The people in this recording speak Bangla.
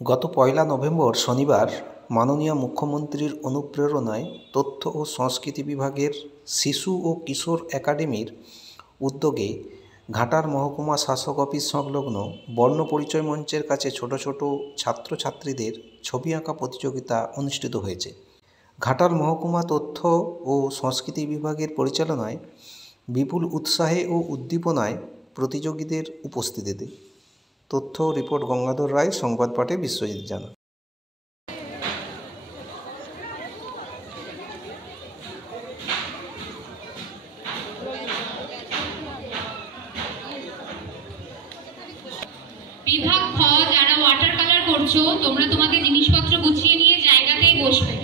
গত ১লা নভেম্বর শনিবার মাননীয় মুখ্যমন্ত্রীর অনুপ্রেরণায় তথ্য ও সংস্কৃতি বিভাগের শিশু ও কিশোর একাডেমির উদ্যোগে ঘাটার মহকুমা শাসক অফিস সংলগ্ন বর্ণপরিচয় মঞ্চের কাছে ছোট ছোট ছাত্রছাত্রীদের ছবি আঁকা প্রতিযোগিতা অনুষ্ঠিত হয়েছে। ঘাটার মহকুমা তথ্য ও সংস্কৃতি বিভাগের পরিচালনায় বিপুল উৎসাহে ও উদ্দীপনায় প্রতিযোগীদের উপস্থিতিতে। তথ্য রিপোর্ট গঙ্গাধর রায়, সংবাদ পাঠে বিশ্বজিৎ জানা। বিভাগ খ, যারা ওয়াটার কালার করছো তোমরা তোমাদের জিনিসপত্র গুছিয়ে নিয়ে জায়গাতেই বসবে।